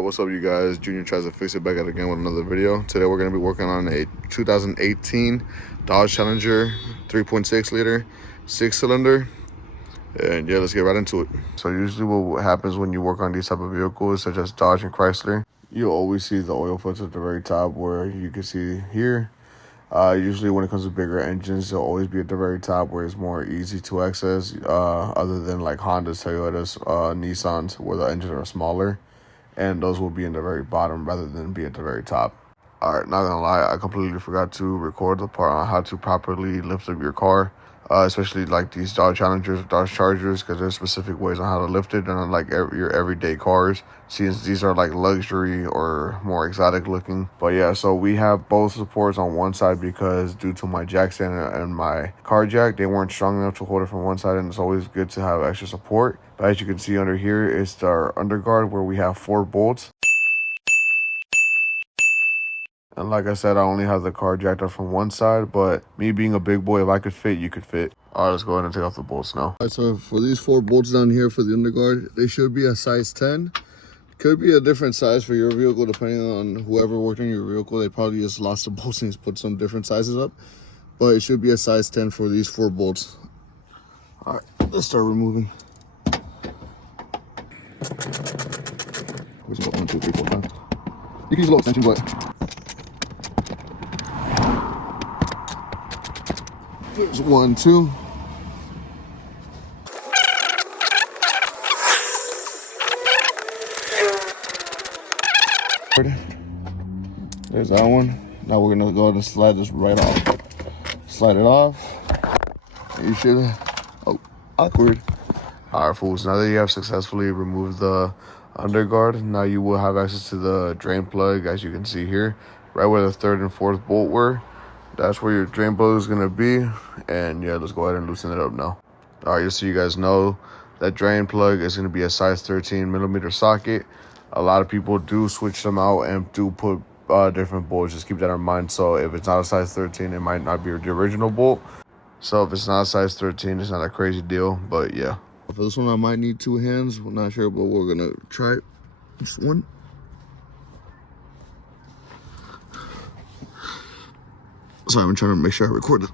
What's up, you guys? Junior tries to fix it back at again with another video. Today we're going to be working on a 2018 Dodge Challenger 3.6 liter 6-cylinder, and yeah, let's get right into it. So usually what happens when you work on these type of vehicles such as Dodge and Chrysler, you'll always see the oil filter at the very top where you can see here. Usually when it comes to bigger engines, they'll always be at the very top where it's more easy to access, other than like Hondas, Toyotas, Nissans, where the engines are smaller, and those will be in the very bottom rather than be at the very top. All right, not gonna lie, I completely forgot to record the part on how to properly lift up your car, especially like these Dodge Challengers, Dodge Chargers, because there's specific ways on how to lift it, and unlike your everyday cars, since these are like luxury or more exotic looking. But yeah, so we have both supports on one side because due to my jack stand and my car jack, they weren't strong enough to hold it from one side, and it's always good to have extra support. But as you can see under here is our underguard where we have 4 bolts. And like I said, I only have the car jacked up from one side, but me being a big boy, if I could fit, you could fit. All right, let's go ahead and take off the bolts now. All right, so for these 4 bolts down here for the underguard, they should be a size 10. Could be a different size for your vehicle depending on whoever worked on your vehicle. They probably just lost the bolts and just put some different sizes up. But it should be a size 10 for these 4 bolts. All right, let's start removing. Where's about 1, 2, 3, 4, 5. You can use a little extension, but here's 1, 2. There's that one. Now we're gonna go ahead and slide this right off. Slide it off. You should. Oh, awkward. All right, fools. Now that you have successfully removed the underguard, now you will have access to the drain plug, as you can see here, right where the 3rd and 4th bolt were. That's where your drain plug is gonna be. And yeah, let's go ahead and loosen it up now. All right, just so you guys know, that drain plug is gonna be a size 13 millimeter socket. A lot of people do switch them out and do put different bolts. Just keep that in mind. So if it's not a size 13, it might not be the original bolt. So if it's not a size 13, it's not a crazy deal. But yeah. For this one, I might need 2 hands. We're not sure, but we're gonna try this one. Sorry, I'm trying to make sure I record it.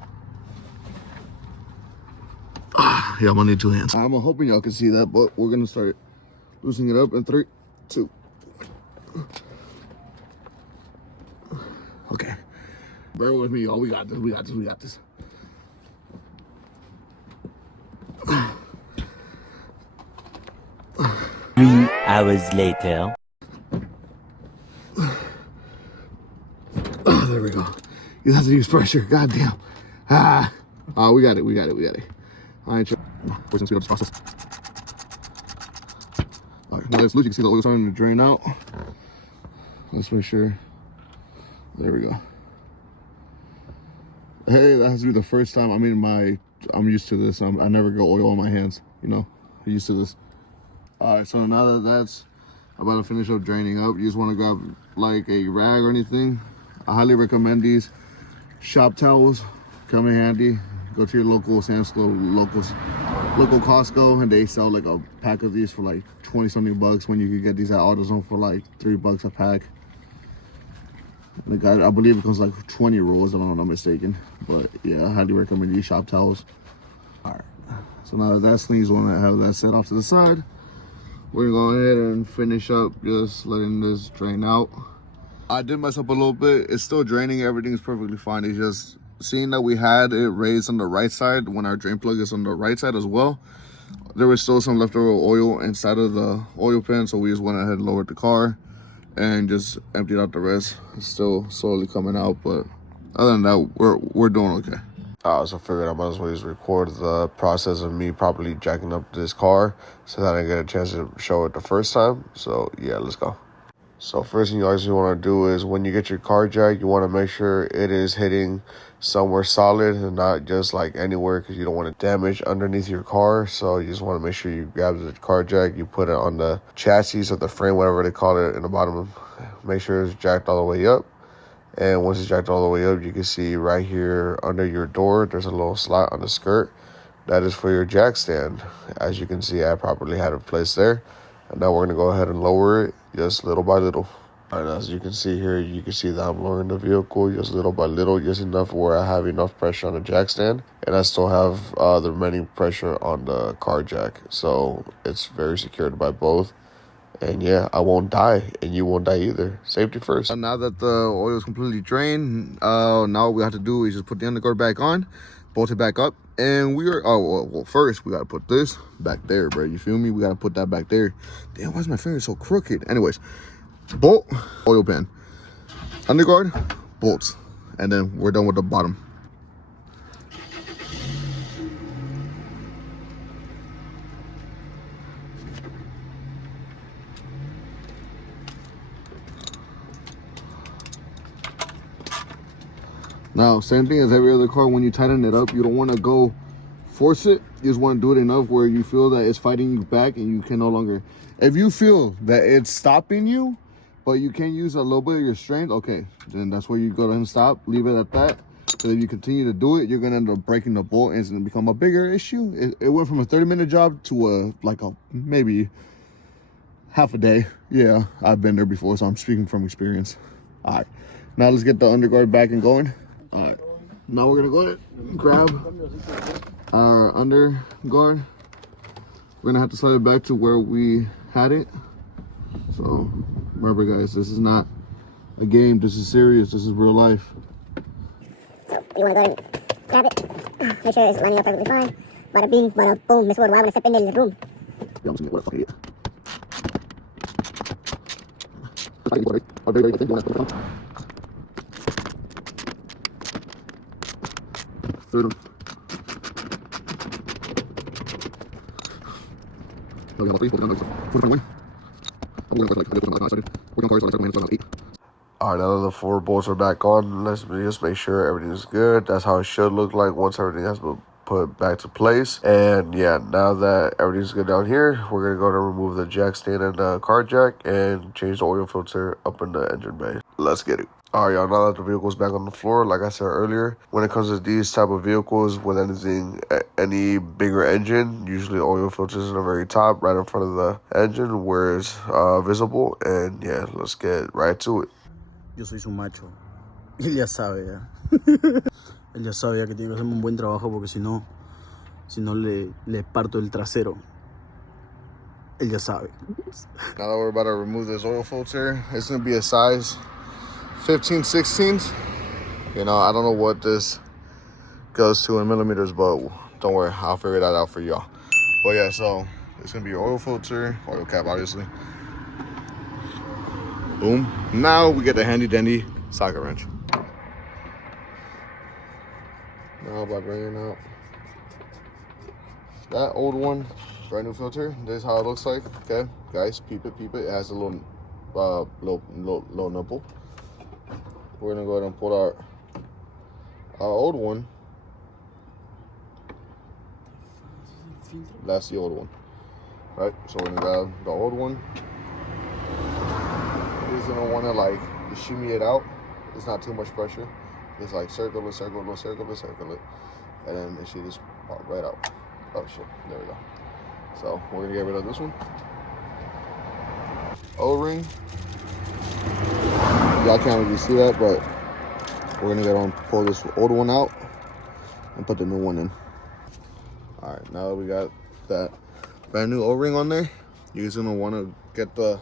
Yeah, I'm gonna need 2 hands. I'm hoping y'all can see that, but we're gonna start loosening it up in 3, 2. Okay. Bear with me, y'all. We got this. We got this. We got this. 3 hours later. Oh, there we go. You have to use pressure. Goddamn. Oh, we got it. We got it. We got it. I ain't sure. We're gonna speed up this process. All right, now that's loose. You can see the oil starting to drain out. Let's make sure. There we go. Hey, that has to be the first time. I mean, I'm used to this. I never go oil on my hands. You know, I'm used to this. All right, so now that that's about to finish up draining up, you just want to grab like a rag or anything. I highly recommend these shop towels. Come in handy. Go to your local Sam's Club, local Costco, and they sell like a pack of these for like 20-something bucks when you could get these at AutoZone for like $3 a pack. Like I believe it comes like 20 rolls, if I'm not mistaken. But yeah, I highly recommend these shop towels. All right, so now that that's clean, you want to have that set off to the side. We're gonna go ahead and finish up just letting this drain out. I did mess up a little bit. It's still draining. Everything's perfectly fine. It's just seeing that we had it raised on the right side when our drain plug is on the right side as well. There was still some leftover oil inside of the oil pan, so we just went ahead and lowered the car and just emptied out the rest. It's still slowly coming out, but other than that, we're doing okay. I also figured I might as well just record the process of me properly jacking up this car so that I get a chance to show it the first time. So yeah, let's go. So first thing you actually want to do is when you get your car jack, you want to make sure it is hitting somewhere solid and not just like anywhere, because you don't want to damage underneath your car. So you just want to make sure you grab the car jack, you put it on the chassis or the frame, whatever they call it, in the bottom. Make sure it's jacked all the way up. And once it's jacked all the way up, you can see right here under your door, there's a little slot on the skirt. That is for your jack stand. As you can see, I properly had it placed there. And now we're going to go ahead and lower it just little by little. All right, as you can see here, you can see that I'm lowering the vehicle just little by little, just enough where I have enough pressure on the jack stand, and I still have the remaining pressure on the car jack. So it's very secured by both. And yeah, I won't die, and you won't die either. Safety first. Now that the oil is completely drained, now what we have to do is just put the underguard back on, bolt it back up, and we are, well, first we got to put this back there, bro. You feel me? We got to put that back there. Damn, why is my finger so crooked? Anyways. Bolt, oil pan, underguard, bolts, and then we're done with the bottom. Now, same thing as every other car, when you tighten it up, you don't want to go force it. You just want to do it enough where you feel that it's fighting you back and you can no longer. If you feel that it's stopping you, but you can use a little bit of your strength, okay, then that's where you go ahead and stop, leave it at that. Because if you continue to do it, you're going to end up breaking the bolt and it's going to become a bigger issue. It went from a 30-minute job to maybe half a day. Yeah, I've been there before, so I'm speaking from experience. All right, now let's get the underguard back and going. All right, now we're going to go ahead and grab our underguard. We're going to have to slide it back to where we had it. So remember, guys, this is not a game. This is serious. This is real life. So you want to go ahead and grab it. Make sure it's lining up perfectly fine. Bada bing, bada boom. Miss Ward, why when I step in the room? Yeah, I'm just gonna get what the fuck I All right, now that the 4 bolts are back on, let's just make sure everything is good. That's how it should look like once everything has been put back to place. And yeah, now that everything's good down here, we're gonna go to remove the jack stand and the car jack and change the oil filter up in the engine bay. Let's get it. All right, y'all, now that the vehicle's back on the floor, like I said earlier, when it comes to these type of vehicles with any bigger engine, usually oil filters are the very top, right in front of the engine where it's visible. And yeah, let's get right to it. Yo soy su macho. Y él ya sabe ya. Él ya sabe ya que tiene que hacer un buen trabajo porque si no le parto el trasero. Él ya sabe. Now that we're about to remove this oil filter, it's going to be a size 15, 16s. You know, I don't know what this goes to in millimeters, but don't worry, I'll figure that out for y'all. But yeah, so it's going to be your oil filter, oil cap, obviously. Boom. Now we get the handy dandy socket wrench. Now by bringing out that old one, brand new filter, this is how it looks like. Okay, guys, peep it. It has a little nipple. We're gonna go ahead and pull out our old one. That's the old one, right? So we're gonna grab the old one. You're just gonna wanna like shimmy it out. It's not too much pressure. It's like circle it, and then it should just pop right out. Oh shit, there we go. So we're gonna get rid of this one. O-ring. Y'all can't really see that, but we're gonna go and pull this old one out and put the new one in. All right, now that we got that brand new O-ring on there, you're just gonna wanna get the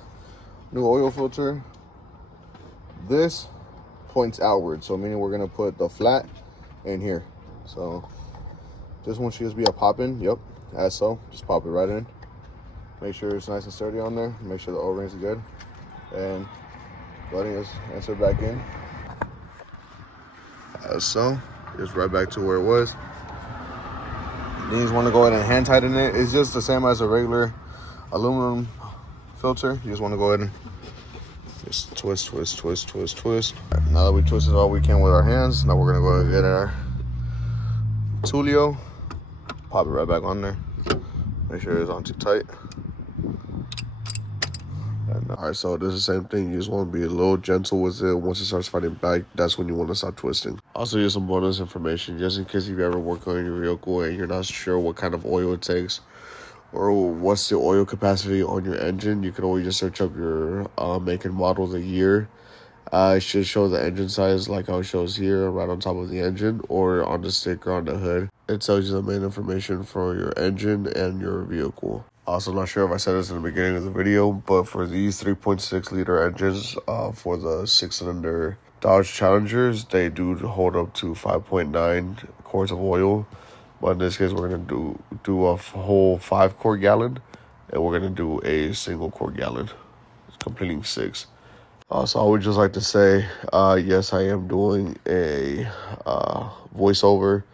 new oil filter. This points outward, so meaning we're gonna put the flat in here. So this one should just be a pop in. Yep, as so. Just pop it right in. Make sure it's nice and sturdy on there. Make sure the O-rings are good. And go ahead and just insert back in. As so. Just right back to where it was. Then you just want to go ahead and hand tighten it. It's just the same as a regular aluminum filter. You just want to go ahead and just twist. Right, now that we twisted all we can with our hands, now we're gonna go ahead and get our Tulio, pop it right back on there. Make sure it's on too tight. And, all right, so this is the same thing. You just want to be a little gentle with it. Once it starts fighting back, that's when you want to stop twisting. Also, here's some bonus information, just in case you've ever worked on your vehicle and you're not sure what kind of oil it takes. or what's the oil capacity on your engine, you can always just search up your make and model, the year. It should show the engine size like how it shows here, right on top of the engine, or on the sticker on the hood. It tells you the main information for your engine and your vehicle. Also, not sure if I said this in the beginning of the video, but for these 3.6 liter engines for the 6-cylinder Dodge Challengers, they do hold up to 5.9 quarts of oil. But in this case, we're going to do a whole 5-quart gallon, and we're going to do a single quart gallon, completing 6. So I would just like to say, yes, I am doing a voiceover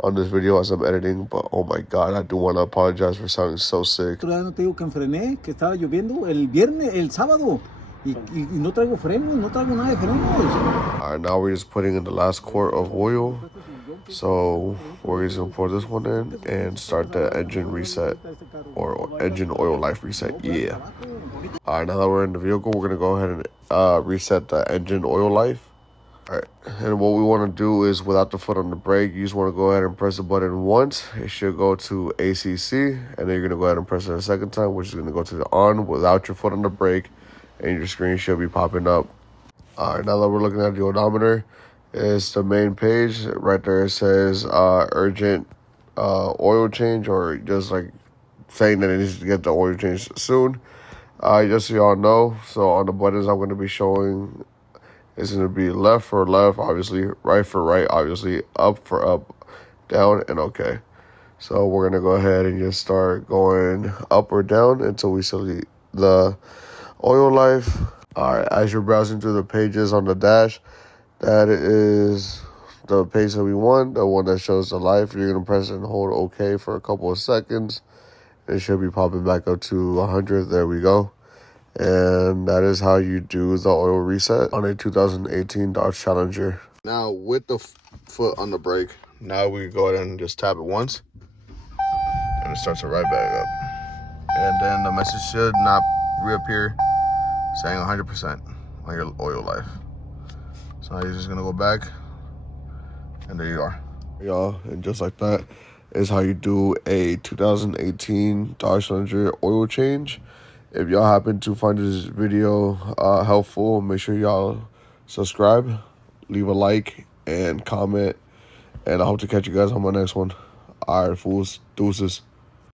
on this video as I'm editing, but oh my god, I do want to apologize for sounding so sick. No te digo que enfrené, que estaba lloviendo el viernes, el sábado, y no traigo frenos, no traigo nada de frenos. Alright, now we're just putting in the last quart of oil. So we're just gonna pour this one in and start the engine reset, or engine oil life reset. Yeah. Alright, now that we're in the vehicle, we're gonna go ahead and reset the engine oil life. Alright, and what we want to do is, without the foot on the brake, you just want to go ahead and press the button once. It should go to ACC, and then you're going to go ahead and press it a second time, which is going to go to the on without your foot on the brake, and your screen should be popping up. Alright, now that we're looking at the odometer, it's the main page. Right there it says urgent oil change, or just like saying that it needs to get the oil change soon. Just so y'all know, so on the buttons I'm going to be showing, it's going to be left for left, obviously, right for right, obviously, up for up, down, and okay. So we're going to go ahead and just start going up or down until we see the oil life. All right, as you're browsing through the pages on the dash, that is the page that we want, the one that shows the life. You're going to press and hold OK for a couple of seconds. It should be popping back up to 100. There we go. And that is how you do the oil reset on a 2018 Dodge Challenger. Now, with the foot on the brake, now we go ahead and just tap it once, and it starts to right back up. And then the message should not reappear saying 100% on your oil life. So now you're just going to go back, and there you are. Y'all, and just like that is how you do a 2018 Dodge Challenger oil change. If y'all happen to find this video helpful, make sure y'all subscribe, leave a like, and comment. And I hope to catch you guys on my next one. All right, fools. Deuces.